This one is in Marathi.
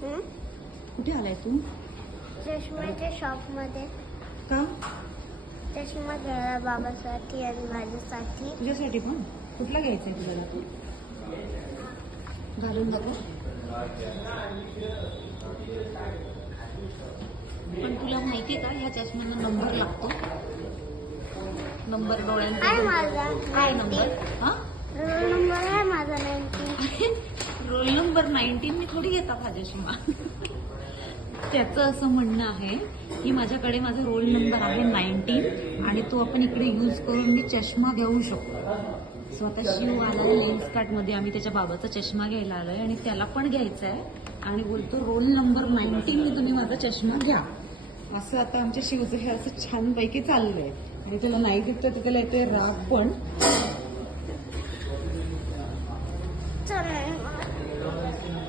कुठे आलाय तू? चष्म्याच्या शॉपमध्ये का? चष्मा घ्यायला बाबासाठी आणि माझ्यासाठी. तुझ्यासाठी पण? कुठला घ्यायचा आहे तुला? तू घालून दाखव. पण तुला माहितीये का ह्या चष्म्यांना नंबर लागतो? नंबर डोळ्यांचा आहे माझा. काय नंबर? हा, रोल नंबर आहे माझा 19. रोल नंबर 19 मी थोडी घेतात हा चष्मा. त्याचं असं म्हणणं आहे की माझ्याकडे माझा रोल नंबर आहे 19 आणि तो आपण इकडे यूज करून मी चष्मा घेऊ शकतो. स्वतः शिव आला लेन्स कार्ट मध्ये, आम्ही त्याच्या बाबाचा चष्मा घ्यायला आलोय आणि त्याला पण घ्यायचा आहे आणि बोलतो रोल नंबर 19 ने तुम्ही माझा चष्मा घ्या. असं आता आमच्या शिवचं हे असं छानपैकी चाललंय आणि त्याला नाही दिसतं तर त्याला येतोय राग पण.